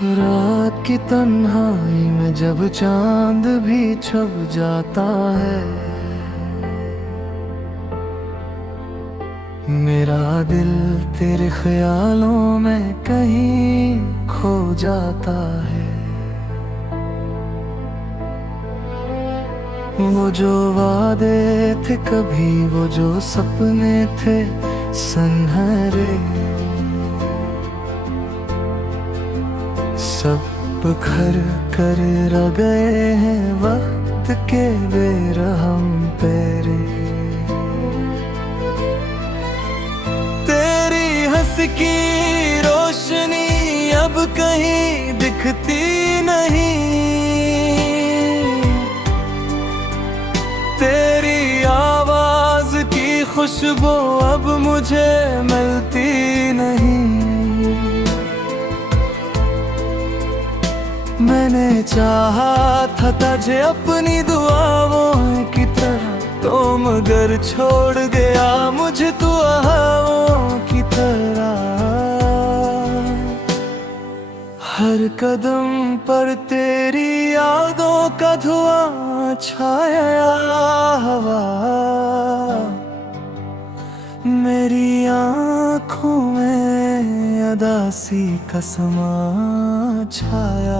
रात की तन्हाई में जब चांद भी छुप जाता है, मेरा दिल तेरे ख्यालों में कहीं खो जाता है। वो जो वादे थे कभी, वो जो सपने थे सनहरे, सब बिखर कर रह गए हैं वक्त के बेरहम पेरे। तेरी हंसी की रोशनी अब कहीं दिखती नहीं, तेरी आवाज की खुशबू अब मुझे मिलती नहीं। मैंने चाहा था तुझे अपनी दुआओं की तरह, तो मगर छोड़ गया मुझे तू हवाओं की तरह। हर कदम पर तेरी यादों का धुआं छाया हवा, मेरी आँखों में अदासी का समा छाया।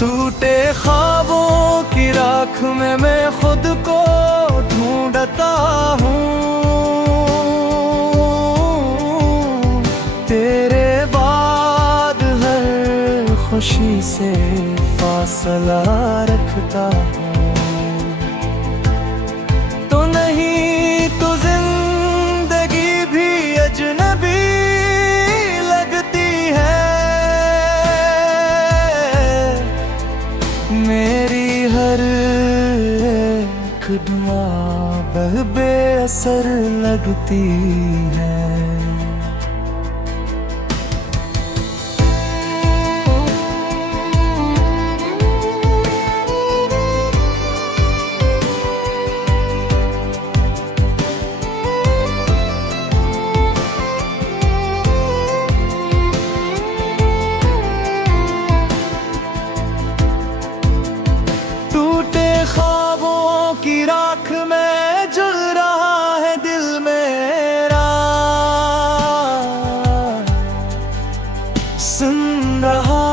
टूटे ख्वाबों की राख में मैं खुद को ढूंढता हूँ, तेरे बाद हर खुशी से फासला रखता हूँ। तो नहीं तो जिंदगी भी अजनबी लगती है, मेरी हर एक दुआ बेअसर लगती है। सुन रहा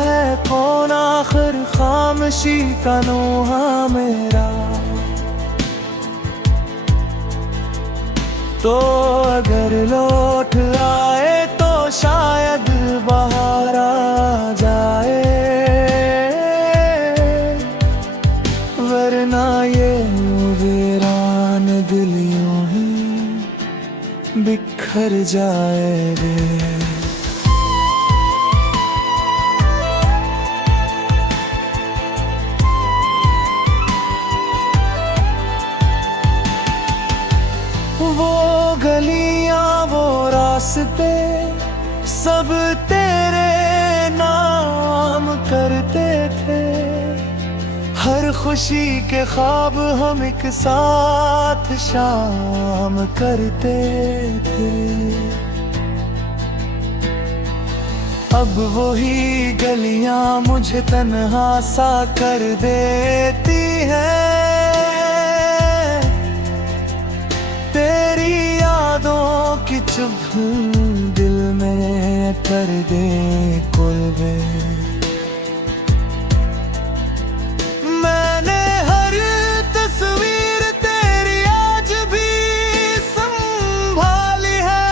है कौन आखिर खामोशी का नोहा मेरा, तो अगर लौट आए तो शायद बाहर आ जाए, वरना ये वीरान दिल यूं ही बिखर जाएगा। सब तेरे नाम करते थे, हर खुशी के ख्वाब हम एक साथ शाम करते थे। अब वही गलियां मुझे तन्हा सा कर देती है, तेरी यादों की चुभन दिल में कर दे कुल्बे। मैंने हर तस्वीर तेरी आज भी संभाली है,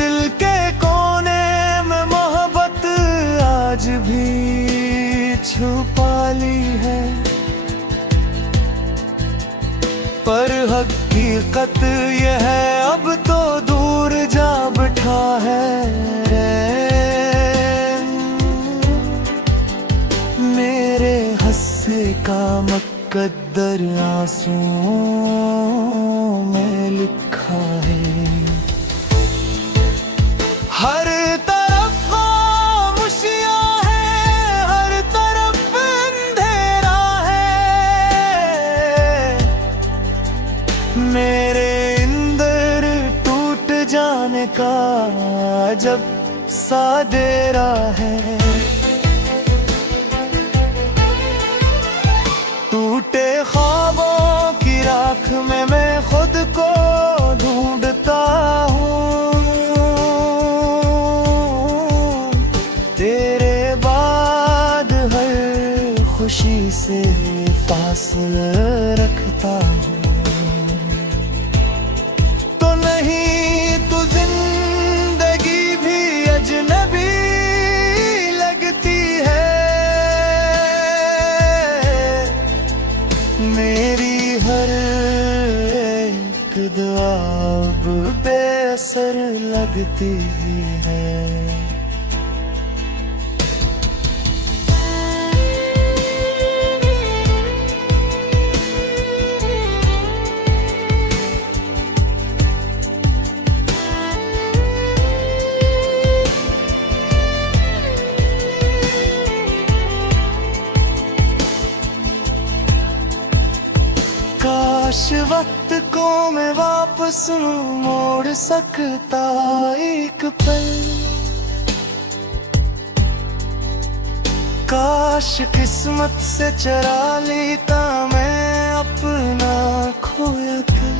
दिल के कोने में मोहब्बत आज भी छुपा ली है। पर हकीकत यह है अब तो दूर जा बैठा है, मेरे हंसी का मुकद्दर आंसुओं में लिखा है। हर तरफ खामोशियां हैं, हर तरफ अंधेरा है, मेरे अंदर चरा लेता मैं अपना खोया क्यों।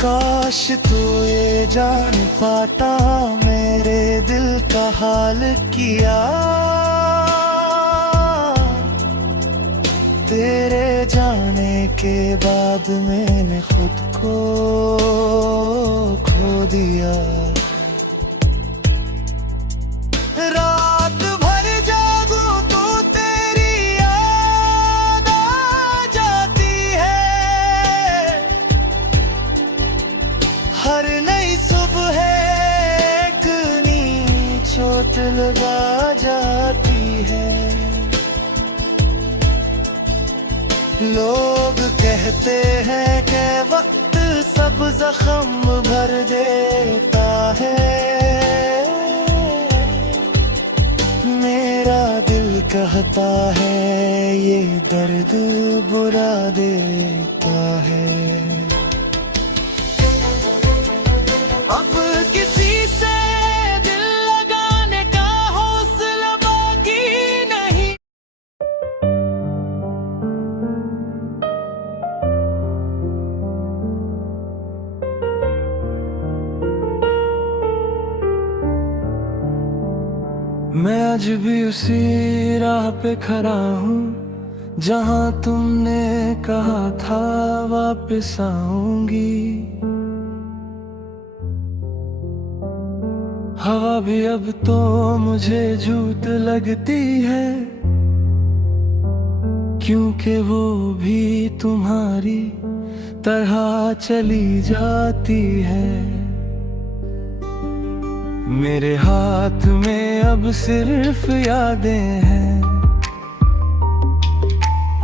काश तू ये जान पाता मेरे दिल का हाल किया। तेरे जाने के बाद मैंने खुद को खो दिया। रात भर जागूं तो तेरी याद आ जाती है। हर नई सुबह एक नई चोट लगा जाती है। लोग कहते हैं कि वक्त सब जख्म भर देता है। मेरा दिल कहता है ये दर्द बुरा देता है। अब किसी से दिल लगाने का हौसला बाकी नहीं। मैं आज भी उसी राह पे खड़ा हूँ जहाँ तुमने कहा था वापस आऊंगी। हवा भी अब तो मुझे झूठ लगती है, क्योंकि वो भी तुम्हारी तरह चली जाती है। मेरे हाथ में अब सिर्फ यादें हैं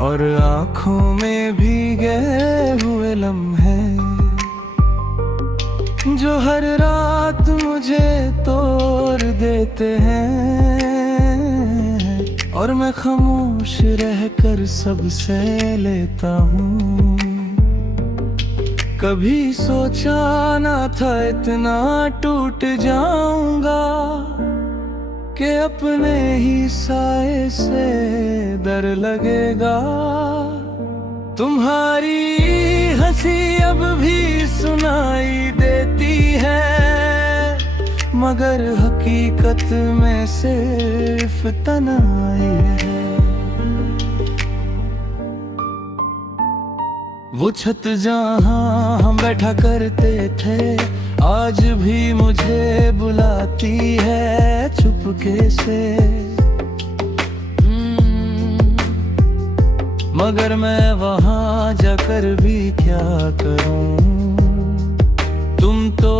और आँखों में भीगे हुए लम्हे जो हर रात मुझे तोड़ देते हैं। और मैं खामोश रहकर सबसे लेता हूँ। कभी सोचा ना था इतना टूट जाऊंगा कि अपने ही साए से डर लगेगा। तुम्हारी हंसी अब भी सुनाई देती है, मगर हकीकत में सिर्फ तन्हाई है। वो छत जहाँ हम बैठा करते थे आज भी मुझे बुलाती है चुपके से। मगर मैं वहाँ जाकर भी क्या करूँ। तुम तो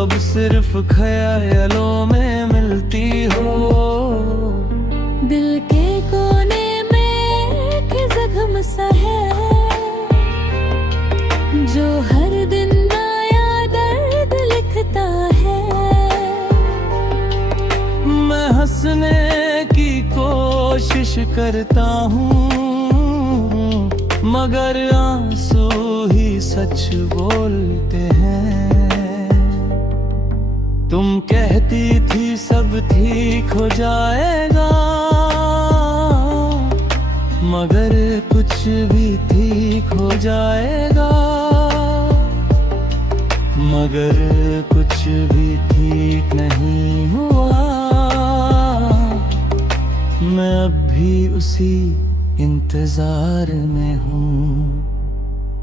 अब सिर्फ ख्यालों में मिलती हो। दिल के कोने में एक जख्म सा है जो हर दिन नया दर्द लिखता है। मैं हंसने की कोशिश करता हूँ, मगर आंसू ही सच बोलते हैं। तुम कहती थी सब ठीक हो जाएगा, मगर कुछ भी ठीक हो जाएगा। मगर कुछ भी ठीक नहीं हुआ। मैं अब भी उसी इंतजार में हूँ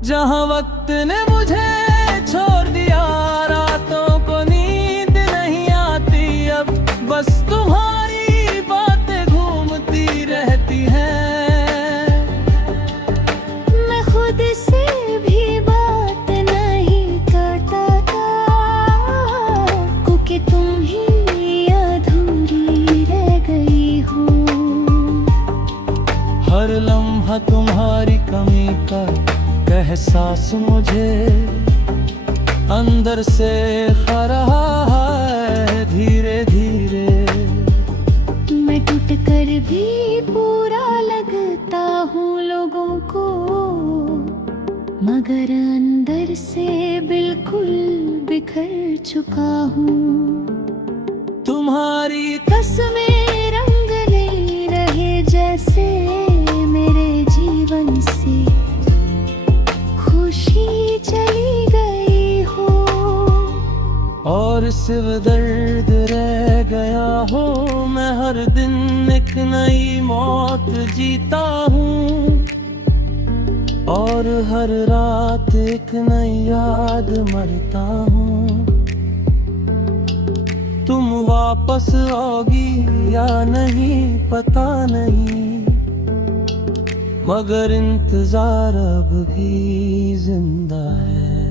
जहाँ वक्त ने मुझे छोड़ दिया। रातों को नींद नहीं आती अब, बस तुम्हारी बातें घूमती रहती है। मैं खुद से भी बात नहीं करता था, क्योंकि तुम ही अधूरी रह गई हो। हर लम्हा तुम्हारी कमी का एहसास मुझे अंदर से खा रहा है धीरे धीरे। मैं टूट कर भी पूरा लगता हूँ लोगों को, मगर अंदर से बिल्कुल बिखर चुका हूँ। तुम्हारी तस्वीर रंग ले हर रात एक नई याद मरता हूँ। तुम वापस आओगी या नहीं पता नहीं, मगर इंतजार अब भी जिंदा है।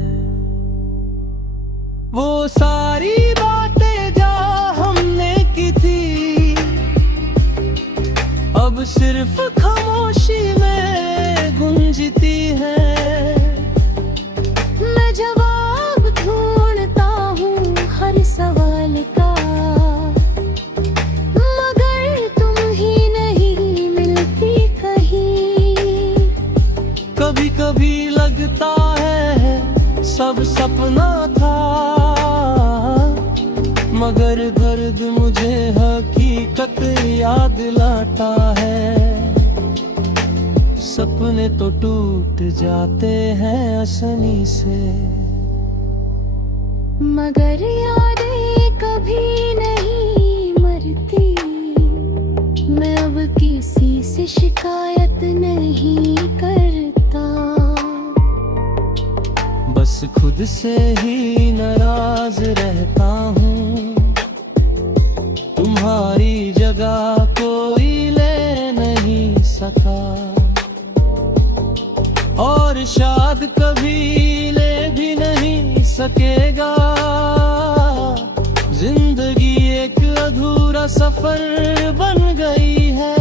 वो सारी बातें जा हमने की थी, अब सिर्फ खामोशी में गूंजती है। मैं जवाब ढूंढता हूँ हर सवाल का, मगर तुम ही नहीं मिलती कहीं। कभी कभी लगता है सब सपना था, मगर दर्द मुझे हकीकत याद लाता है। सपने तो टूट जाते हैं आसानी से, मगर यादें कभी नहीं मरती। मैं अब किसी से शिकायत नहीं करता, बस खुद से ही नाराज रहता हूँ। तुम्हारी जगह कोई ले नहीं सका, और शायद कभी ले भी नहीं सकेगा। जिंदगी एक अधूरा सफर बन गई है,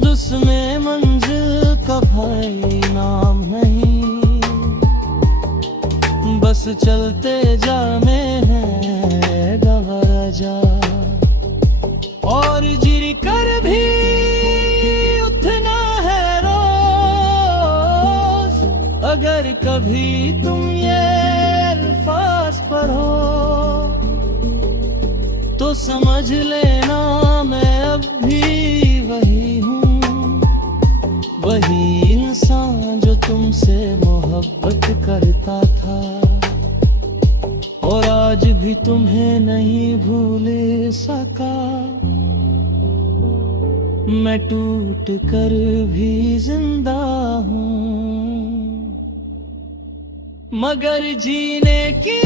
जिसमें मंजिल का कोई नाम नहीं, बस चलते जाने हैं दरवाजा। और जी कर भी उठना है रोज, अगर कभी तुम ये पास पर हो, तो समझ लेना मैं अब भी वही हूँ। वही इंसान जो तुमसे मोहब्बत करता था, और आज भी तुम्हें नहीं भूल सका। मैं टूट कर भी जिंदा हूँ, मगर जीने की